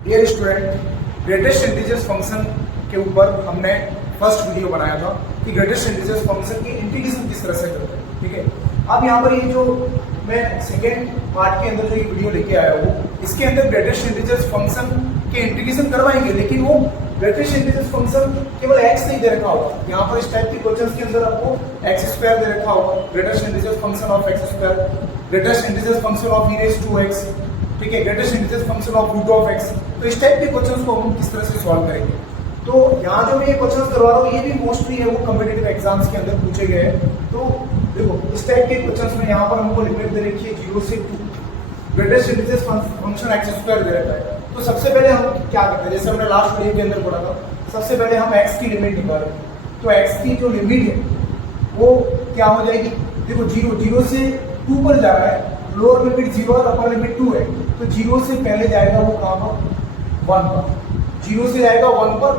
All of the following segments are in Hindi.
Dear student, greatest integers function के ऊपर हमने फर्स्ट वीडियो बनाया था कि ग्रेटेस्ट इंटीजर्स फंक्शन की इंटीग्रेशन किस तरह से करते हैं। ठीक है, अब यहाँ पर ये जो मैं सेकेंड पार्ट के अंदर जो ये वीडियो लेके आया हूँ, इसके अंदर ग्रेटेस्ट इंटीजर्स फंक्शन के इंटीग्रेशन करवाएंगे, लेकिन वो ग्रेटेस्ट इंटीजर्स फंक्शन केवल एक्स नहीं दे रखा होगा। यहाँ पर इस टाइप के क्वेश्चंस के अंदर आपको एक्स स्क्वायर दे रखा होगा, greatest integers function of x square, greatest integers function of e raised to x, ठीक है, greatest integers function of root of x। तो इस टाइप के क्वेश्चंस को हम किस तरह से सॉल्व करेंगे। तो यहाँ जो मैं ये क्वेश्चंस करवा रहा हूँ, ये भी मोस्टली है वो कॉम्पिटिटिव एग्जाम्स के अंदर पूछे गए हैं। तो देखो इस टाइप के क्वेश्चंस में यहाँ पर हमको लिमिट दे रखी है 0 से 2, greatest integers function x square दे रखा है। तो सबसे पहले हम क्या करते हैं, जैसे हमने लास्ट वीडियो के अंदर बोला था, सबसे पहले हम x की लिमिट निकालेंगे। तो x की जो लिमिट है वो क्या हो जाएगी, देखो 0 से 2 पर जा रहा है, लोअर लिमिट 0 और अपर लिमिट 2 है, तो 0 से पहले जाएगा वो कहाँ पर 1 पर, 0 से जाएगा 1 पर,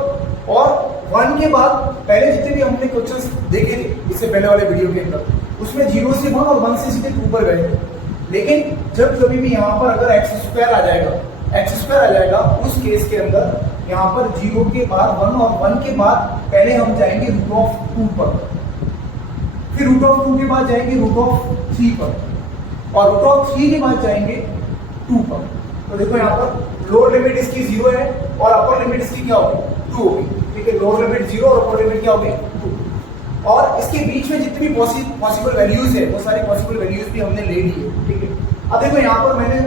और 1 के बाद पहले जितने भी हमने क्वेश्चंस देखे थे इससे पहले वाले वीडियो के अंदर, उसमें 0 से 1 और 1 से सीधे 2 पर गए थे। लेकिन जब कभी भी यहाँ पर अगर एक्स स्क्वायर आ जाएगा, उस केस के अंदर यहाँ पर 0 के बाद 1 और 1 के बाद पहले हम जाएंगे रूट ऑफ 2 पर, फिर रूट ऑफ 2 के बाद जाएंगे रूट ऑफ 3 पर, और रूट ऑफ 3 के बाद जाएंगे 2 पर। तो देखो यहाँ पर लोअर लिमिट इसकी 0 है और अपर लिमिट इसकी क्या होगी 2 होगी। ठीक है, लोअर लिमिट 0 और अपर लिमिट क्या होगी 2, और इसके बीच में जितनी भी पॉसिबल वैल्यूज है वो सारी पॉसिबल वैल्यूज भी हमने ले ली है। ठीक है, अब देखो यहाँ पर मैंने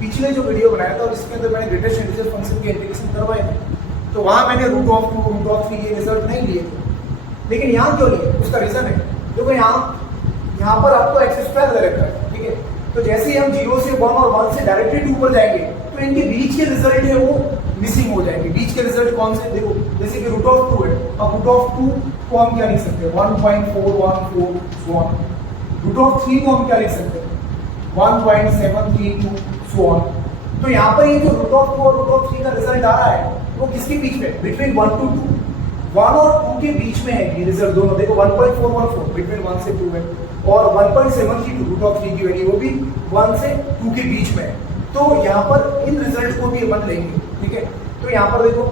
पिछले जो वीडियो बनाया था और इसके अंदर मैंने ग्रेटेस्ट इंटीजर फंक्शन के इंटीग्रेशन करवाए थे, तो वहां मैंने रूट ऑफ 2 रूट ऑफ 3 ये रिजल्ट नहीं लिए थे। लेकिन यहाँ क्यों लिए, उसका रीजन है, देखो यहाँ पर आपको एक्स स्क्वायर दे रखा है। ठीक है, तो जैसे ही हम 0 से 1 और 1 से डायरेक्टली 2 पर जाएंगे, तो इनके बीच के रिजल्ट है वो मिसिंग हो जाएंगे। बीच के रिजल्ट कौन से, देखो जैसे कि रूट ऑफ 2 है, अब रूट ऑफ 2 को हम क्या लिख सकते हैं 1.414, रूट ऑफ 3 को हम क्या लिख सकते हैं 1.732, सो ऑन। तो यहाँ पर ये जो रूट ऑफ 2 और रूट ऑफ 3 का रिजल्ट आ रहा है वो किसके बीच में, बिटवीन 1 to 2, 1 और 2 के बीच में है ये रिजल्ट दोनों। देखो 1.414 बिटवीन 1 से 2 है, और 1.732 रूट ऑफ 3 की वैल्यू वो भी 1 से 2 के बीच में है। तो यहाँ पर इन रिजल्ट को भी अपन लेंगे। ठीक है, तो यहाँ पर देखो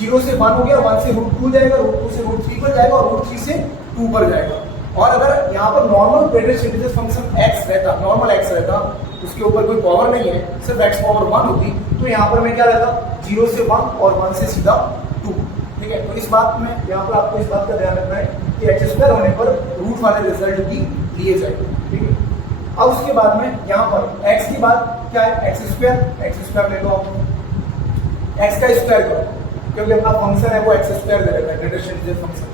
0 से 1 हो गया, 1 से रूट 2 जाएगा, रूट 2 से रूट 3 पर जाएगा, और रूट 3 से 2 पर जाएगा। और अगर यहाँ पर normal greatest integer function x रहता, नॉर्मल x रहता, उसके ऊपर कोई पावर नहीं है, सिर्फ x पावर 1 होती, तो यहाँ पर मैं क्या रहता 0 से 1 और 1 से सीधा 2। ठीक है, तो इस बात में यहाँ पर आपको इस बात का ध्यान रखना है कि एक्स स्क्वायर होने पर रूट वाले रिजल्ट भी लिए जाएंगे। ठीक है, अब उसके बाद में यहाँ पर x की बात क्या है, एक्स स्क्वायर ले लो आप, x का स्क्वायर करो, क्योंकि अपना फंक्शन है वो एक्स स्क्वायर दे रखा है ग्रेटेस्ट इंटीजर फंक्शन।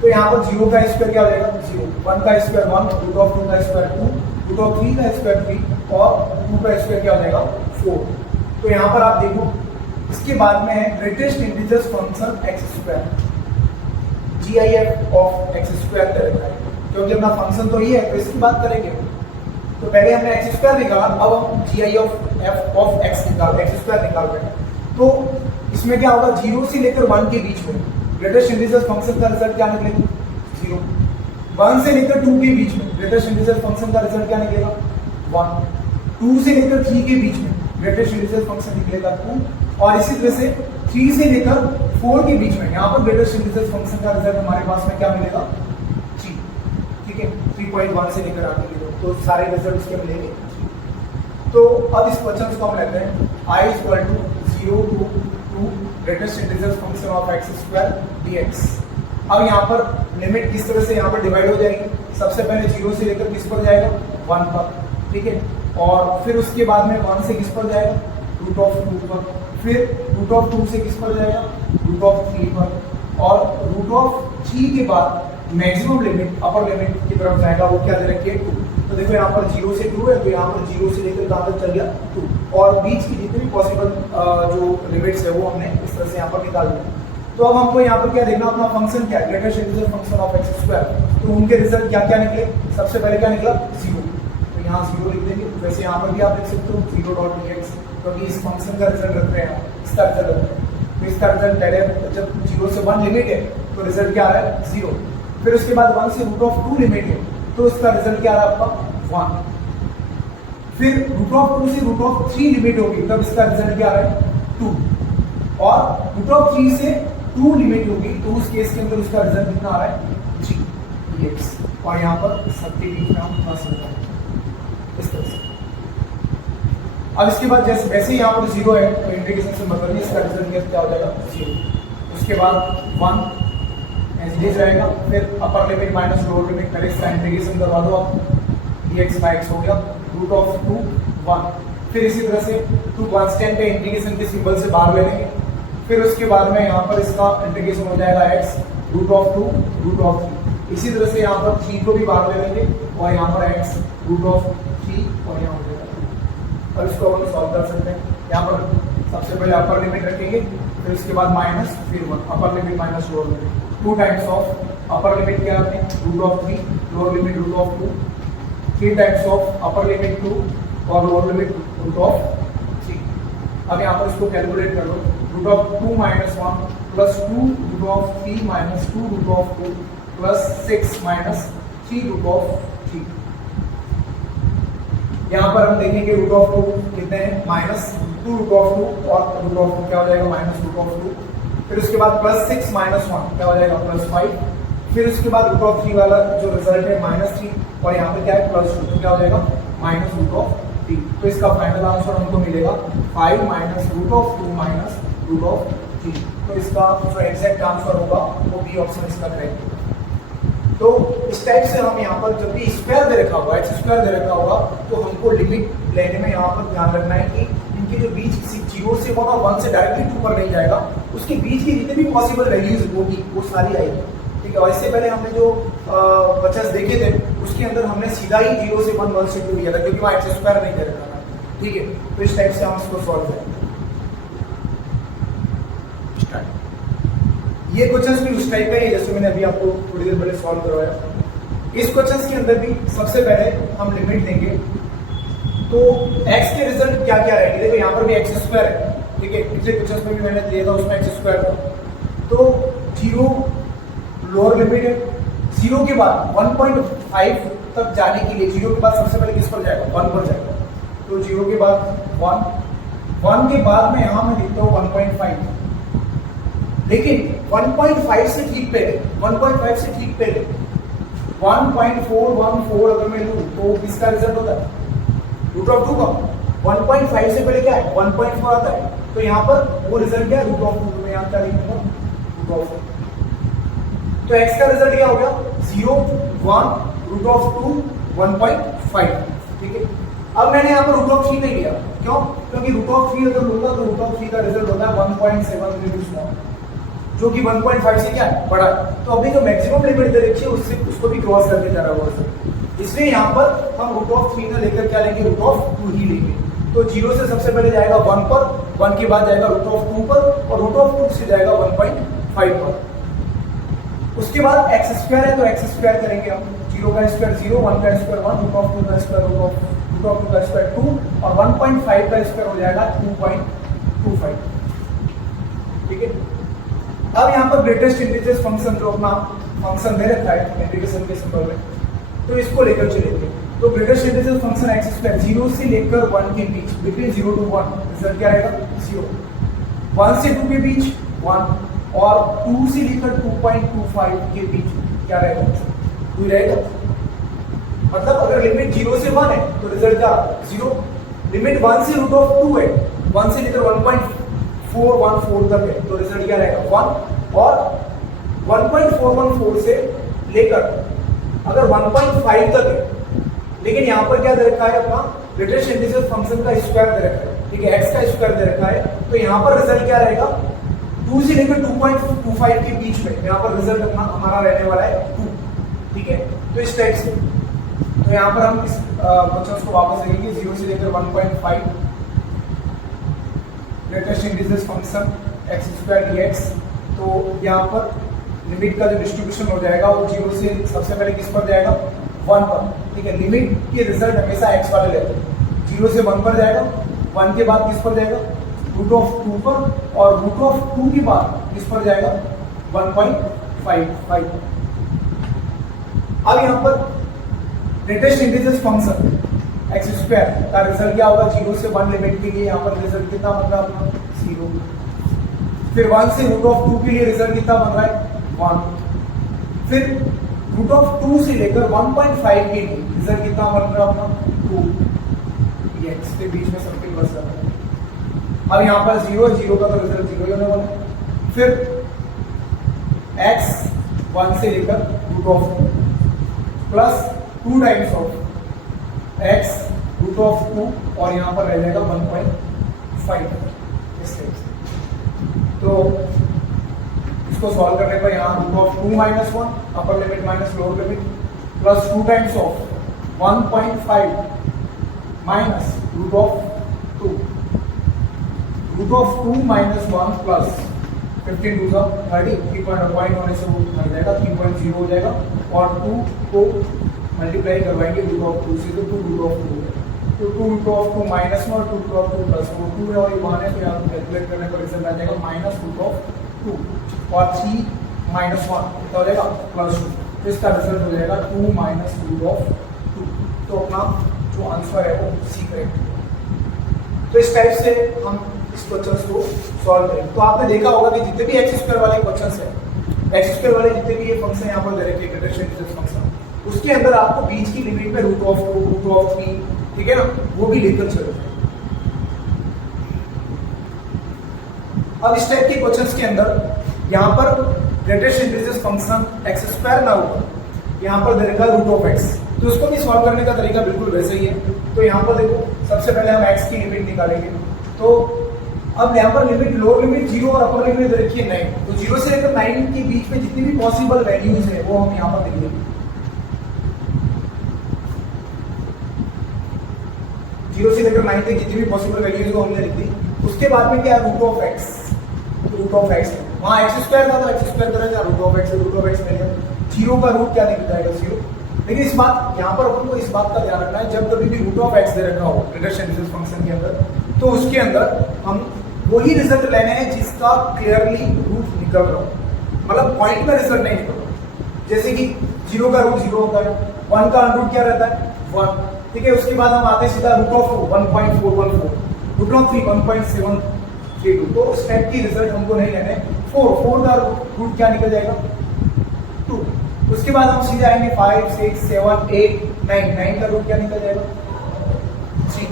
तो यहाँ पर 0 का स्क्वायर क्या हो जाएगा 0, 1 का स्क्वायर 1, रूट ऑफ 2 का स्क्वायर 2, रूट ऑफ 3 का स्क्वायर 3, और 2 का स्क्वायर क्या हो जाएगा 4। तो यहाँ पर आप देखो इसके बाद में है greatest integers function x square, GIF of x square दे रखा है, क्योंकि अपना फंक्शन तो ये है, तो इसकी बात करेंगे। तो पहले हमने एक्स स्क्वायर निकाला, अब हम GIF ऑफ एक्स स्क्वायर निकाल रहे हैं। तो इसमें क्या होगा 0 से लेकर 1 के बीच में ग्रेटेस्ट इंटीजर फंक्शन का रिजल्ट क्या निकलेगा 0, 1 से लेकर 2 के बीच में ग्रेटेस्ट इंटीजर फंक्शन का रिजल्ट क्या निकलेगा 1, 2 से लेकर 3 के बीच में ग्रेटेस्ट इंटीजर फंक्शन निकलेगा 2, और इसी तरह से 3 से लेकर 4 के बीच में यहाँ पर ग्रेटेस्ट इंटीजर फंक्शन का रिजल्ट हमारे पास में क्या मिलेगा 3। ठीक है, 3.1 से लेकर आगे के तो सारे रिजल्ट इसके मिलेंगे। तो अब इस क्वेश्चन को हम लेते हैं I = 0 to 2 greatest integer function of x square dx। अब यहाँ पर लिमिट किस तरह से यहाँ पर डिवाइड हो जाएगी, सबसे पहले 0 से लेकर किस पर जाएगा 1 पर। ठीक है, और फिर उसके बाद में 1 से किस पर जाएगा रूट ऑफ 2 पर, फिर रूट ऑफ 2 से किस पर जाएगा रूट ऑफ 3 पर, और रूट ऑफ 3 के बाद मैक्सिमम लिमिट अपर लिमिट की तरफ जाएगा, वो क्या दे रखी है 2। तो देखो यहाँ पर 0 से 2 है, तो यहाँ पर 0 से लेकर कहाँ तक चल गया 2, और बीच की जितनी भी पॉसिबल जो लिमिट्स है वो हमने इस तरह से यहाँ पर निकाल लिया। तो अब हमको यहाँ पर क्या देखना, अपना फंक्शन क्या है greatest integer function of x square. तो उनके रिजल्ट क्या क्या निकले, सबसे पहले क्या निकला 0, तो यहाँ 0 लिख देंगे। वैसे यहाँ पर भी आप लिख सकते हो 0.dx, क्योंकि इस फंक्शन का रिजल्ट रख रहे हैं, इसका रिजल्ट रख रहे हैं, तो इसका रिजल्ट डायरेक्ट जब 0 से 1 लिमिट है तो रिजल्ट क्या आ रहा है 0, फिर उसके बाद 1 से रूट ऑफ 2 लिमिट है तो इसका रिजल्ट क्या आ रहा है आपका 1, फिर रूट ऑफ 2 से रूट ऑफ 3 लिमिट होगी तब इसका रिजल्ट क्या आ रहा है 2 और रूट ऑफ 3 से 2 लिमिट होगी, तो उस केस के अंदर उसका रिजल्ट कितना आ रहा है g dx, और यहाँ पर सबके बीच में हम प्लस होता है इस तरह से। अब इसके बाद जैसे वैसे ही यहाँ पर 0 है तो इंटीग्रेशन से मतलब नहीं, इसका रिजल्ट क्या हो जाएगा 0। उसके बाद 1 एज इट इज रहेगा, फिर अपर लिमिट माइनस लोअर लिमिट कर इसका इंटीग्रेशन करवा दो आप, dx बाय x हो गया रूट ऑफ 2 1। फिर इसी तरह से 2 कांस्टेंट है, इंटीग्रेशन के सिंबल से बाहर ले लेंगे, फिर उसके बाद में यहाँ पर इसका इंटीग्रेशन हो जाएगा x root of 2 root of 3। इसी तरह से यहाँ पर 3 को भी बाहर ले लेंगे और यहाँ पर x रूट ऑफ 3 और यहाँ हो जाएगा। अब इसको हम सॉल्व कर सकते हैं। यहाँ पर सबसे पहले अपर लिमिट रखेंगे, फिर उसके बाद माइनस, फिर 1, upper limit minus lower limit, 2 times of upper limit क्या है root of 3, lower limit root of 2, 3 times of upper limit 2 और लोअर लिमिट रूट ऑफ 3। अब यहाँ पर इसको कैलकुलेट कर लो, root of 2 minus 1 plus 2 root of 3 minus 2 root of 2 plus 6 minus 3 root of 3। यहाँ पर हम देखेंगे रूट ऑफ 2 कितने हैं माइनस 2 रूट ऑफ 2 और रूट ऑफ 2 क्या हो जाएगा माइनस रूट ऑफ 2, फिर उसके बाद प्लस 6 माइनस 1 क्या हो जाएगा प्लस 5, फिर उसके बाद रूट ऑफ 3 वाला जो रिजल्ट है माइनस 3 और यहाँ पे क्या है प्लस 2, तो क्या हो जाएगा माइनस रूट ऑफ 3। तो इसका फाइनल आंसर हमको मिलेगा 5 minus root of 2 minus root of 3। तो इसका जो एग्जैक्ट आंसर होगा वो बी ऑप्शन इसका करेक्ट होगा। तो इस टाइप से हम यहाँ पर जब भी स्क्वायर दे रखा होगा, एक्स स्क्वायर दे रखा होगा, तो हमको लिमिट लेने में यहाँ पर ध्यान रखना है कि इनके जो बीच किसी 0 से 1 और 1 से डायरेक्टली 2 पर नहीं जाएगा, उसके बीच की जितने भी पॉसिबल वैल्यूज होगी वो सारी आएगी। ठीक है, और इससे पहले हमने जो बचत देखे थे उसके अंदर हमने सीधा ही 0 से 1 1 से 2 लिया था, क्योंकि वहाँ एक्स स्क्वायर नहीं दे रखा था। ठीक है, तो इस टाइप से हम इसको सॉल्व करेंगे। ये क्वेश्चंस भी उस टाइप का ही जैसे मैंने अभी आपको थोड़ी देर पहले सॉल्व करवाया। इस क्वेश्चंस के अंदर भी सबसे पहले हम लिमिट देंगे, तो x के रिजल्ट क्या क्या रहेंगे। देखो यहाँ पर भी एक्स स्क्वायर है, ठीक है, पिछले क्वेश्चंस में भी मैंने दिया था उसमें एक्स स्क्वायर था। तो 0 लोअर लिमिट है, 0 के बाद 1.5 तक जाने के लिए 0 के बाद सबसे पहले किस पर जाएगा 1 पर जाएगा, तो 0 के बाद 1 के बाद में यहाँ मैं लिखता हूँ 1.5, लेकिन 1.5 से ठीक पहले 1.5 से ठीक पहले 1.414 अगर मैं लूँ तो किसका रिजल्ट होता है रूट ऑफ 2 का। 1.5 से पहले क्या है 1.4 आता है, तो यहाँ पर वो रिजल्ट क्या है रूट ऑफ 2, तो मैं यहाँ क्या लिखूंगा रूट ऑफ 2। तो x का रिजल्ट क्या हो गया 0 1 रूट ऑफ 2 1.5। ठीक है, अब मैंने यहाँ पर रूट ऑफ 3 नहीं लिया, क्यों? क्योंकि रूट ऑफ 3 अगर लूंगा तो रूट ऑफ 3 का रिजल्ट होता है 1.7 जो कि 1.5 से क्या है बड़ा। तो अभी जो मैक्सिमम लिमिट दे रखी है उससे उसको भी क्रॉस करके जा रहा होगा, इसलिए यहाँ पर हम रूट ऑफ 3 का लेकर क्या लेंगे रूट ऑफ 2 ही लेंगे। तो 0 से सबसे पहले जाएगा 1 पर, 1 के बाद जाएगा रूट ऑफ 2 पर, और रूट ऑफ 2 से जाएगा 1.5 पर। उसके बाद एक्स स्क्वायर है तो एक्स स्क्वायर करेंगे हम, 0 का स्क्वायर 0, 1 का स्क्वायर 1, रूट ऑफ 2 का स्क्वायर रूट ऑफ 2 का स्क्वायर 2, और 1.5 का स्क्वायर हो जाएगा 2.25। ठीक है, अब यहाँ पर ग्रेटेस्ट इंटीजर्स फंक्शन जो अपना फंक्शन दे रखा है इंटीग्रेशन के सिंबल में, तो इसको लेकर चलेंगे। तो greatest integer function x square 0 से लेकर 1 के बीच, बिटवीन 0 to 1 रिजल्ट क्या रहेगा 0, 1 से 2 के बीच 1, और 2 से लेकर 2.25 के बीच क्या रहेगा 2 रहेगा। मतलब अगर लिमिट 0 से 1 है तो रिजल्ट क्या 0, लिमिट 1 से रूट ऑफ 2 है, 1 से लेकर 1.414 तक है तो रिजल्ट क्या रहेगा 1, और 1.414 से लेकर अगर 1.5 तक है, लेकिन यहाँ पर क्या दे रखा है अपना ग्रेटेस्ट इंटीजर फंक्शन का स्क्वायर दे रखा है, ठीक है, x का स्क्वायर दे रखा है, तो यहाँ पर रिजल्ट क्या रहेगा 2 से लेकर 2.25 के बीच में यहाँ पर रिजल्ट अपना हमारा रहने वाला है 2। ठीक है, तो इस टाइप से तो यहाँ पर हम इस क्वेश्चन को वापस देखेंगे 0 से लेकर 1.5 greatest integer function x square dx। तो यहाँ पर लिमिट का जो डिस्ट्रीब्यूशन हो जाएगा वो 0 से सबसे पहले किस पर जाएगा 1 पर। ठीक है, लिमिट के रिजल्ट हमेशा x वाले लेते हैं, 0 से 1 पर जाएगा, 1 के बाद किस पर जाएगा रूट ऑफ 2 पर, और रूट ऑफ 2 के बाद किस पर जाएगा 1.55। अब यहाँ पर greatest integer function x square का रिजल्ट क्या होगा 0 से 1 लिमिट के लिए यहाँ पर रिजल्ट कितना होगा 0। फिर 1 से रूट ऑफ 2 के लिए रिजल्ट कितना बन रहा है 1, फिर रूट ऑफ 2 से लेकर 1.5 के लिए रिजल्ट कितना बन रहा है अपना 2, ये x के बीच में सर्किल बस रहा है। अब यहाँ पर 0 का तो रिजल्ट 0 ही होने वाला है। फिर x 1 से लेकर root of 2 plus 2 times of x root of 2 और यहाँ पर रह जाएगा 1.5 इस टाइप से। तो इसको सॉल्व करने पर यहाँ root of 2 minus 1 upper limit minus lower limit plus 2 times of 1.5 minus root of 2, root of 2 minus 1 plus 15 to 30, 3.1 होने से वो बन जाएगा 3.0 हो जाएगा और 2 को मल्टीप्लाई करवाएंगे रूट ऑफ 2 से तो 2 रूट ऑफ 2 तो 2 रूट ऑफ 2 माइनस 1 और 2 रूट ऑफ 2 प्लस 2 है और ये 1 है तो यहाँ कैलकुलेट करने पर रिजल्ट आ जाएगा माइनस रूट ऑफ 2 और 3 माइनस 1 कितना हो जाएगा प्लस 2, तो इसका रिजल्ट हो जाएगा 2 माइनस रूट ऑफ 2। तो अपना जो आंसर है वो सी करेक्ट। तो इस टाइप से हम इस क्वेश्चन को सॉल्व करेंगे। तो आपने देखा होगा कि जितने भी एक्स स्क्वायर वाले क्वेश्चन है, एक्स स्क्वायर वाले जितने भी ये फंक्शन यहाँ पर दे रखे हैं ग्रेटेस्ट इंटीजर फंक्शन, उसके अंदर आपको बीच की लिमिट में रूट ऑफ 2, रूट ऑफ 3, ठीक है ना, वो भी लेकर चलो। अब इस टाइप के क्वेश्चंस के अंदर यहाँ पर greatest integer function x square ना हो, यहाँ पर दे रखा रूट ऑफ एक्स, तो उसको भी सॉल्व करने का तरीका बिल्कुल वैसे ही है। तो यहाँ पर देखो सबसे पहले हम एक्स की लिमिट निकालेंगे। तो अब यहाँ पर लिमिट लोअर लिमिट 0 और अपर लिमिट दे रखी है 9, तो 0 से लेकर 9 के बीच में जितनी भी पॉसिबल वैल्यूज है वो हम यहाँ पर लिख लेंगे। 0 से लेकर 9 तक जितनी भी पॉसिबल वैल्यूज को हमने लिख दी। उसके बाद में क्या है root of x, root of x वहाँ एक्स स्क्वायर था तो एक्स स्क्वायर करेगा, रूट ऑफ एक्स मिलेगा, 0 का रूट क्या निकल जाएगा 0। लेकिन इस बात यहाँ पर अपन को इस बात का ध्यान रखना है, जब कभी भी रूट ऑफ एक्स दे रखा हो ग्रेटेस्ट इंटीजर फंक्शन के अंदर, तो उसके अंदर हम वही रिजल्ट लेने हैं जिसका क्लियरली रूट निकल रहा हो, मतलब पॉइंट में रिजल्ट नहीं निकल रहा। जैसे कि 0 का रूट 0 होता है, 1 का रूट क्या रहता है 1, ठीक है। उसके बाद हम आते हैं सीधा रूट ऑफ 1.414, रूट ऑफ 3 1.732, तो उस टाइप की रिजल्ट हमको नहीं लेने। 4 का रूट क्या निकल जाएगा 2। उसके बाद हम सीधे आएंगे 5 6 7 8 9 का रूट क्या निकल जाएगा 3।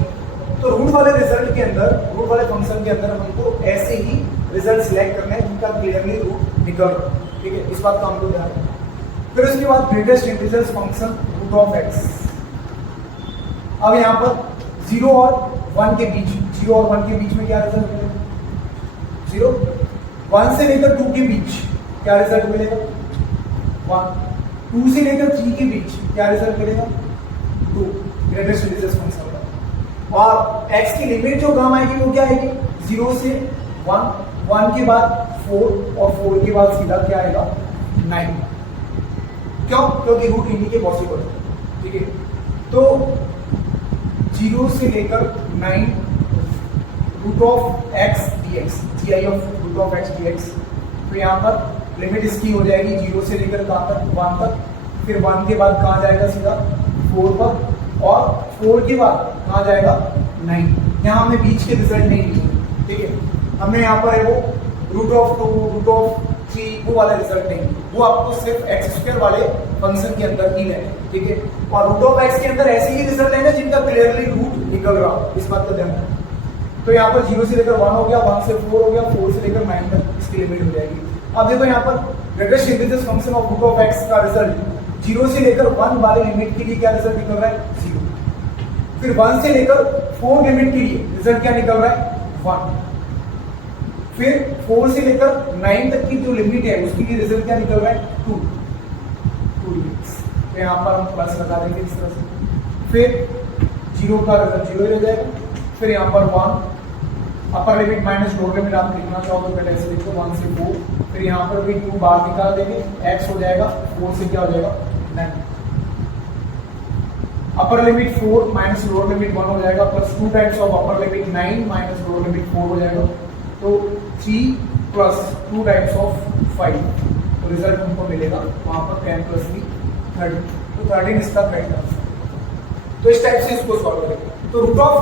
तो रूट वाले रिजल्ट के अंदर, रूट वाले फंक्शन के अंदर हमको ऐसे ही रिजल्ट सिलेक्ट करना है जिनका क्लियरली रूट निकल रहा है, ठीक है, इस बात का हमको ध्यान रखना। फिर उसके बाद greatest integer function root of x. अब यहाँ पर 0 और 1 के बीच, 0 और 1 के बीच में क्या रिजल्ट मिलेगा 0, 1 से लेकर 2 के बीच क्या रिजल्ट मिलेगा 1, 2 से लेकर 3 के बीच क्या रिजल्ट मिलेगा 2, ग्रेटेस्ट इंटीजर फंक्शन का। और x की लिमिट जो काम आएगी वो क्या आएगी 0 से 1, 1 के बाद 4 और 4 के बाद सीधा क्या आएगा 9। क्यों? क्योंकि रूट इन्हीं के पॉसिबल है, ठीक है। तो 0 से लेकर 9 root of x dx, gi of root of x dx। तो यहाँ पर लिमिट इसकी हो जाएगी 0 से लेकर कहाँ तक 1 तक, फिर 1 के बाद कहाँ जाएगा सीधा 4 पर, और 4 के बाद कहाँ जाएगा 9। यहाँ हमने बीच के रिजल्ट नहीं लिए, ठीक है। हमने यहाँ पर है वो रूट ऑफ 2, रूट ऑफ 3 वो वाला रिजल्ट नहीं, वो आपको सिर्फ एक्स स्क्वायर वाले फंक्शन के अंदर ही लेना है, ठीक है। और रूट ऑफ एक्स के अंदर ऐसे ही रिजल्ट लेना जिनका क्लियरली रूट निकल रहा हो, इस बात का ध्यान रखना। तो यहाँ पर 0 से लेकर 1 हो गया, 1 से 4 हो गया, 4 से लेकर 9 तक इसकी लिमिट हो जाएगी। अब देखो यहाँ पर greatest integer function of root of x का रिजल्ट 0 से लेकर 1 वाले लिमिट के लिए क्या रिजल्ट निकल रहा है 0, फिर 1 से लेकर 4 लिमिट के लिए रिजल्ट क्या निकल रहा है 1, फिर 4 से लेकर 9 तक की जो लिमिट है उसके लिए रिजल्ट क्या निकल रहा है 2 लिमिट्स। तो यहाँ पर हम प्लस लगा देंगे इस तरह से, फिर 0 का रिजल्ट 0 हो जाएगा, फिर यहाँ पर 1 upper limit minus lower limit आप लिखना चाहो तो पहले ऐसे लिखो 1 से 4, फिर यहाँ पर भी 2 बाहर निकाल देंगे, x हो जाएगा 4 से क्या हो जाएगा 9, upper limit 4 minus lower limit 1 हो जाएगा, plus 2 times of upper limit 9 minus lower limit 4 हो जाएगा, तो 3 प्लस 2 टाइम्स ऑफ 5, तो रिजल्ट हमको मिलेगा वहाँ पर 10 प्लस 3 13, तो 13 इसका करेक्ट आंसर। तो इस टाइप से इसको सॉल्व करेंगे। तो रूट ऑफ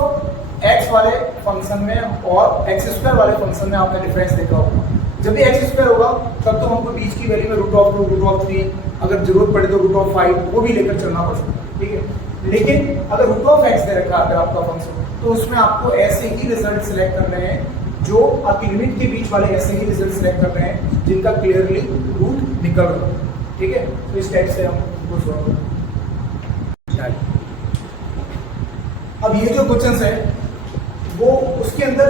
एक्स वाले फंक्शन में और एक्स स्क्वायर वाले फंक्शन में आपने डिफरेंस देखा होगा। जब भी एक्स स्क्वायर होगा तब तो हमको बीच की वैल्यू में √2, √3, अगर जरूरत पड़े तो √5 वो भी लेकर चलना पड़ सकता है, ठीक है। लेकिन अगर √x दे रखा है अगर आपका फंक्शन, तो उसमें आपको ऐसे ही रिजल्ट सिलेक्ट करने हैं जो आपकी लिमिट के बीच वाले ऐसे ही रिजल्ट सिलेक्ट करने हैं जिनका क्लियरली रूट निकल रहा है, ठीक है। तो इस टाइप से हम कुछ अब ये जो क्वेश्चन है वो उसके अंदर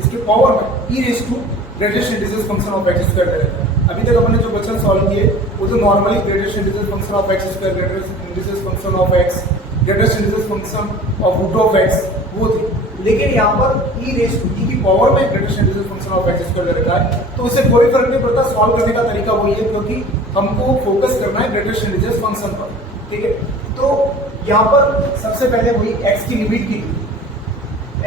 इसके पावर में greatest integer function of x square दे रखा है। अभी तक हमने जो क्वेश्चन सॉल्व किए वो तो normally greatest integer function of x square, greatest integer function of x, greatest integer function of √x वो थी। लेकिन यहाँ पर e की पावर में greatest integer function of x square दे रखा है, तो उससे कोई फर्क नहीं पड़ता। सॉल्व करने का तरीका वही है, क्योंकि हमको फोकस करना है ग्रेटेस्ट इंटीजर फंक्शन पर, ठीक है। तो यहाँ पर सबसे पहले वही x की लिमिट की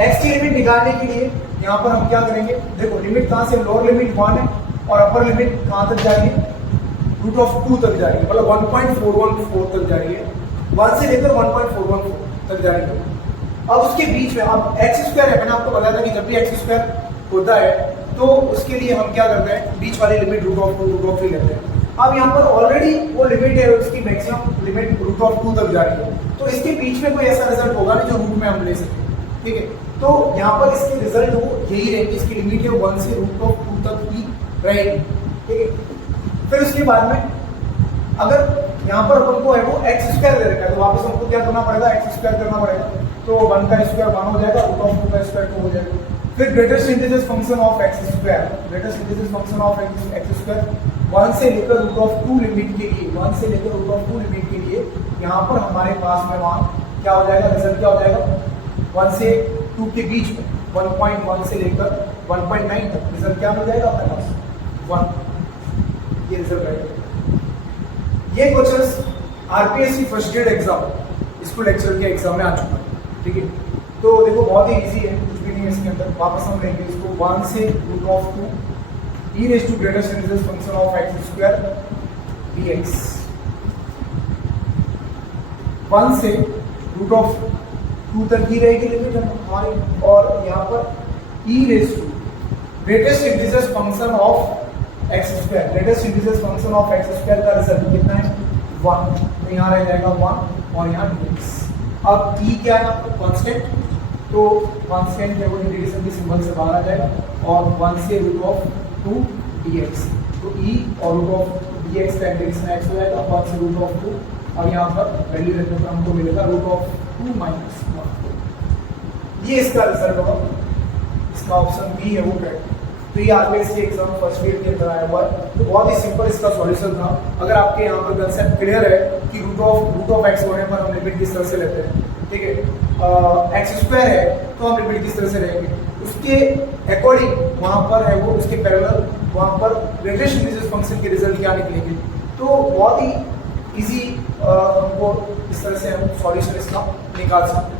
x की लिमिट निकालने के लिए यहाँ पर हम क्या करेंगे, देखो लिमिट कहाँ से, लोअर लिमिट 1 है और अपर लिमिट कहाँ तक जा रही है, √2 तक जा रही है, मतलब 1.414 तक जा रही है, 1 से लेकर 1.414 तक जा रही है। अब उसके बीच में अब एक्स स्क्वायर है, मैंने आपको बताया था कि जब भी एक्स स्क्वायर होता है तो उसके लिए हम क्या करते हैं, बीच वाली लिमिट √2, √3 लेते हैं। अब यहाँ पर ऑलरेडी वो लिमिट है, उसकी मैक्सिमम लिमिट √2 तक जा रही है, तो इसके बीच में कोई ऐसा रिजल्ट होगा नहीं जो रूट में हम ले सकें, ठीक है। तो यहाँ पर इसके रिजल्ट वो यही रहेगी, इसकी लिमिट है 1 से √2 तक ही रहेगी, ठीक है। फिर उसके बाद में अगर यहाँ पर अपन को है वो एक्स स्क्वायर दे रखा है, तो वापस हमको क्या करना पड़ेगा, एक्स स्क्वायर करना पड़ेगा। तो 1 का स्क्वायर 1 हो जाएगा, √2 का स्क्वायर 2 हो जाएगा। फिर greatest integer function of x square, greatest integer function of x square 1 से लेकर √2 लिमिट के लिए, 1 से लेकर √2 लिमिट के लिए यहाँ पर हमारे पास में वहाँ क्या हो जाएगा, रिजल्ट क्या हो जाएगा, 1 से 2 के बीच में 1.1 से लेकर 1.9 तक रिजल्ट क्या मिल जाएगा अपने पास 1, ये रिजल्ट रहेगा। ये question RPSC first grade exam school lecture के एग्जाम में आ चुका है, ठीक है। तो देखो बहुत ही इजी है, कुछ भी नहीं है इसके अंदर। वापस हम लेंगे इसको 1 से √2 e greatest integer function of x square dx, 1 से √2 तक ही रहेगी लिमिट हमारी, और यहाँ पर e greatest integer function of x square, greatest integer function of x square का रिजल्ट कितना है 1, तो यहाँ रह जाएगा 1 और यहाँ dx। अब e क्या है आपका कांस्टेंट, तो कांस्टेंट है वो इंटीग्रेशन के सिंबल से बाहर आ जाएगा, और 1 से √2 dx, तो e और √dx का इंटीग्रेशन x हो जाएगा 1 से √2। अब यहाँ पर वैल्यू रखने पर हमको मिलेगा √2 - 1। ये इसका रिजल्ट होगा, इसका ऑप्शन बी है वो करेक्ट। तो ये आरपीएससी एग्जाम फर्स्ट ईयर के अंदर आया हुआ है, तो बहुत ही सिंपल इसका सॉल्यूशन था। अगर आपके यहाँ पर कंसेप्ट क्लियर है कि √x होने पर हम लिमिट किस तरह से लेते हैं, ठीक है, एक्स स्क्वायर है तो हम लिमिट किस तरह से लेंगे, उसके अकॉर्डिंग वहाँ पर है वो उसके पैरेलल वहाँ पर ग्रेटेस्ट इंटीजर फंक्शन के रिजल्ट क्या निकलेंगे। तो बहुत ही इजी हमको इस तरह से हम सॉल्यूशन इसका निकाल सकते हैं।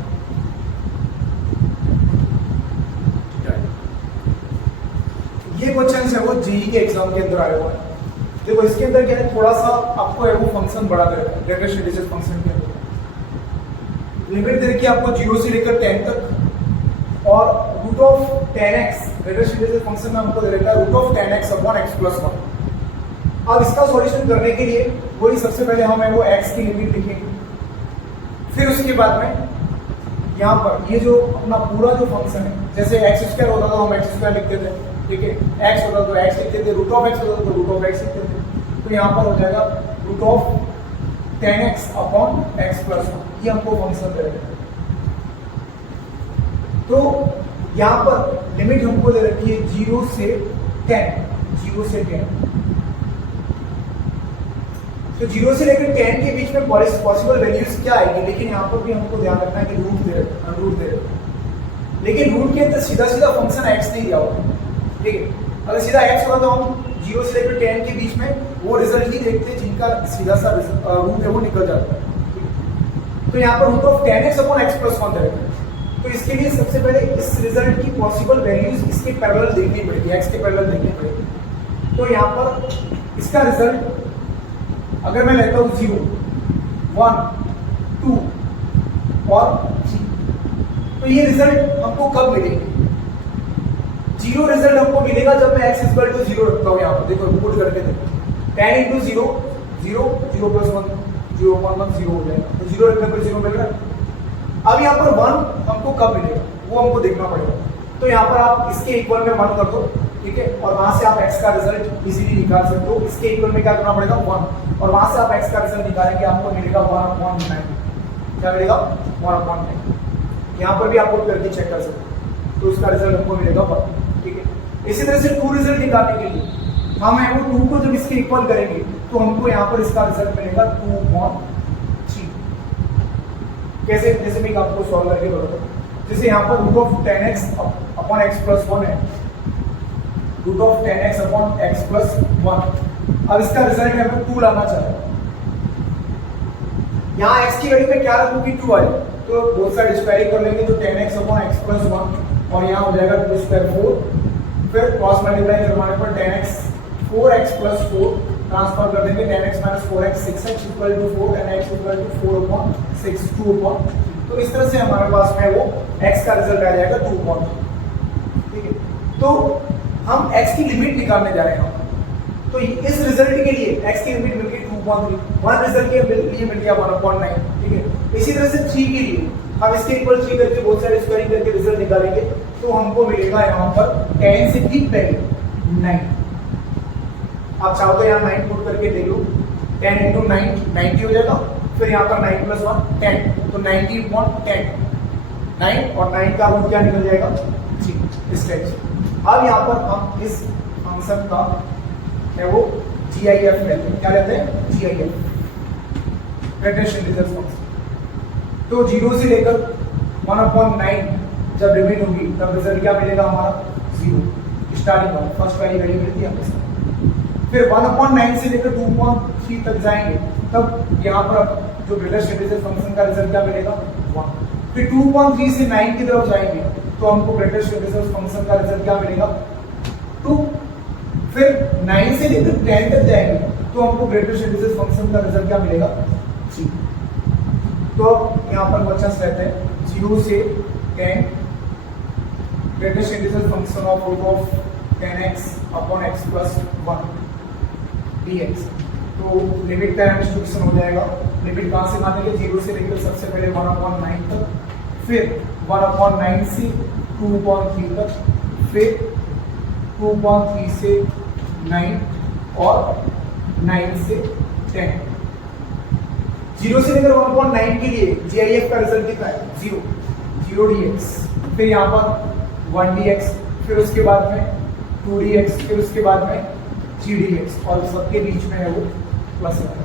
ये क्वेश्चन है वो जेईई के एग्जाम के अंदर आया हुआ है। देखो इसके अंदर क्या है, थोड़ा सा आपको है वो फंक्शन बड़ा दे रखा है, ग्रेटेस्ट इंटीजर फंक्शन के अंदर लिमिट दे रखी है आपको 0 से लेकर 10 तक, और √10x ग्रेटेस्ट इंटीजर फंक्शन में हमको दे रखा है √10x अपॉन x + 1। अब इसका सॉल्यूशन करने के लिए वही सबसे पहले हम है वो x की लिमिट लिखेंगे, फिर उसके बाद में यहाँ पर ये जो अपना पूरा जो फंक्शन है, जैसे एक्स स्क्वायर होता था हम एक्स स्क्वायर लिखते थे, ठीक है, एक्स होता तो एक्स लिखते थे, √x होता तो √x लिखते थे। तो यहाँ पर हो जाएगा √10x अपॉन x + 1, ये हमको फंक्शन दे रखा है। तो यहाँ पर लिमिट हमको दे रखी है 0 से 10, 0 से 10। तो 0 से लेकर 10 के बीच में पॉसिबल वैल्यूज क्या आएगी, लेकिन यहाँ पर भी हमको ध्यान रखना है कि रूट दे रखा, लेकिन रूट के अंदर सीधा सीधा फंक्शन x नहीं दिया होगा, ठीक है। अगर सीधा x होगा तो हम 0 से लेकर 10 के बीच में वो रिजल्ट ही देखते हैं जिनका सीधा सा रूट है वो निकल जाता है। तो यहाँ पर √10x अपॉन x + 1 दे रखा है। तो इसके लिए सबसे पहले इस रिजल्ट की पॉसिबल वैल्यूज इसके पैरेलल देखनी पड़ेगी, x के पैरेलल देखनी पड़ेगी। तो यहाँ पर इसका रिजल्ट अगर मैं लेता हूँ 0, 1, 2 और 3, तो ये रिजल्ट हमको कब मिलेंगे? जीरो रिजल्ट हमको मिलेगा जब मैं x इक्वल टू 0 रखता हूँ। यहाँ पर देखो पुट करके देखो, 10 इंटू 0 0 0 प्लस 1 0.1 0 हो जाएगा, तो 0 रखने पर 0 मिल रहा है। अब यहाँ पर 1 हमको कब मिलेगा वो हमको देखना पड़ेगा। तो यहाँ पर आप इसके इक्वल में 1 कर दो, ठीक है, और वहां से आप x का रिजल्ट इजीली निकाल सकते हो। इसके इक्वल में क्या करना पड़ेगा 1, और वहां से आप x का रिजल्ट निकालेंगे, आपको मिलेगा 1/9। क्या मिलेगा? 1/9। यहाँ पर भी आप पुट करके चेक कर सकते हो, तो इसका रिजल्ट हमको मिलेगा 1, ठीक है। इसी तरह से 2 रिजल्ट निकालने के लिए हम है वो 2 को जब इसके इक्वल करेंगे तो हमको यहाँ पर इसका रिजल्ट मिलेगा 2/3। कैसे? जैसे मैं आपको सॉल्व करके बताता हूँ। जैसे यहाँ पर root of 10x upon x plus 1 है, root of 10x upon x plus 1। अब इसका रिजल्ट है हमें 2 लाना चाहिए। यहाँ x की वैल्यू में क्या रखूंगी? 2 आई, तो बोथ साइड स्क्वायरिंग कर लेंगे, तो 10x अपॉन x प्लस 1, और यहाँ हो जाएगा 2 स्क्वायर 4, फिर क्रॉस मल्टीप्लाई करवाने पर 10x 4x प्लस 4 ट्रांसफर कर देंगे, 10x minus 4x 6x equal to 4, 10x equal to 4/6 2/3। तो इस तरह से हमारे पास में वो x का रिजल्ट आ जाएगा 2/3, ठीक है। तो हम x की लिमिट निकालने जा रहे हैं। तो इस रिजल्ट के लिए x की लिमिट मिल गई 2/3, 1 रिजल्ट के लिए मिल गया 1/9, ठीक है। इसी तरह से 3 के लिए हम इसके इक्वल 3 करके बोथ साइड स्क्वायरिंग करके रिजल्ट निकालेंगे, तो हमको मिलेगा यहाँ पर 10 से ठीक पहले 9। आप चाहो तो यहाँ 9 पुट करके देख लो, 10 इंटू 9 90 हो जाएगा, फिर यहाँ पर 9 प्लस 1 10, तो 90/10, 9 और 9 का रूट क्या निकल जाएगा? 3 इस टाइप से। अब यहाँ पर हम इस फंक्शन का है वो GIF लेते हैं। क्या लेते हैं? GIF, greatest integer function. तो 0 से लेकर 1/9 जब लिमिट होगी तब रिजल्ट क्या मिलेगा हमारा? 0। स्टार्टिंग में फर्स्ट वाली वैल्यू मिलती है हमेशा। फिर 1/9 से लेकर 2/3 तक जाएंगे, तब यहाँ पर जो ग्रेटेस्ट इंटीजर फंक्शन का रिजल्ट क्या मिलेगा? 1। फिर 2/3 से 9 की तरफ जाएंगे तो हमको ग्रेटेस्ट इंटीजर फंक्शन का रिजल्ट क्या मिलेगा? 2। फिर 9 से लेकर 10 तक जाएंगे तो हमको ग्रेटेस्ट इंटीजर फंक्शन का रिजल्ट क्या मिलेगा? 3। तो यहाँ पर क्वेश्चंस रहते हैं 0 से 10 greatest integer function of root of 10x upon x plus 1 dx। तो लिमिट का इंस्ट्रक्शन हो जाएगा। लिमिट कहाँ से कहाँ देंगे? 0 से लेकर सबसे पहले 1/9 तक, फिर 1/9 से 2/3 तक, फिर 2/3 से 9 और 9 से 10। 0 से लेकर 1/9 के लिए GIF का रिजल्ट कितना है? 0 dx, फिर यहाँ पर 1 dx, फिर उसके बाद में 2 dx, फिर उसके बाद में 3 dx, और सबके बीच में है वो प्लस 1।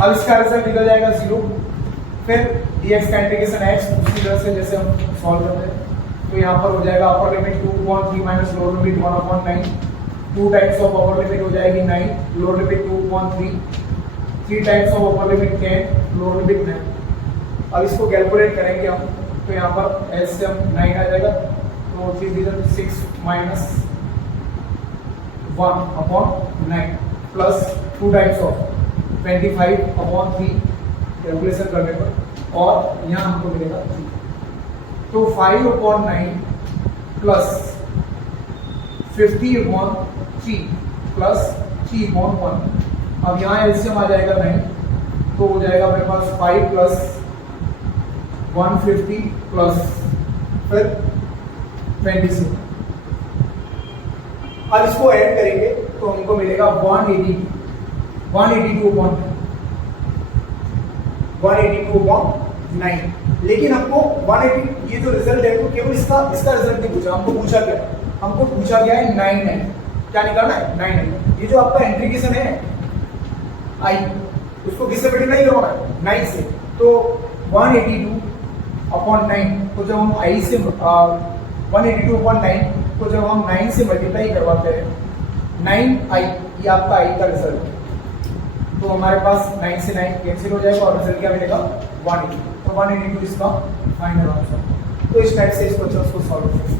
अब इसका रिजल्ट निकल जाएगा 0। फिर dx का इंटीग्रेशन x उसी तरह से जैसे हम सॉल्व करते हैं, तो यहाँ पर हो जाएगा upper limit 2/3 minus lower limit 1/9, 2 times of upper limit हो जाएगी 9, lower limit 2/3, 3 times of upper limit 10, lower limit 9। अब इसको कैलकुलेट करेंगे हम, तो यहाँ पर एलसीएम 9 आ जाएगा, तो 3 6 minus 1/9 plus 2 times of 25/3 calculation करने पर, और यहाँ हमको मिलेगा 3। तो 5/9 प्लस 50/3 प्लस 3/1। अब यहाँ एलसीएम आ जाएगा 9, तो हो जाएगा मेरे पास 5 प्लस 150 प्लस फिर 26। अब इसको ऐड करेंगे तो हमको मिलेगा 182/9। लेकिन हमको 180 ये जो रिजल्ट है तो केवल इसका रिजल्ट नहीं पूछा, हमको पूछा क्या? हमको पूछा गया है 9। क्या निकालना है? 9। ये जो आपका इंटीग्रेशन है आई, उसको किससे मल्टीप्लाई करवाना है? 9 से। तो 182/9 को जब हम आई से 182/9 को जब हम 9 से मल्टीप्लाई करवाते हैं, 9i ये आपका आई का रिजल्ट है। तो हमारे पास 9 से 9 कैंसिल हो जाएगा और रिजल्ट क्या मिलेगा? 180। तो 182 इसका फाइनल आंसर। तो इस टाइप से इस क्वेश्चन को सॉल्व करें।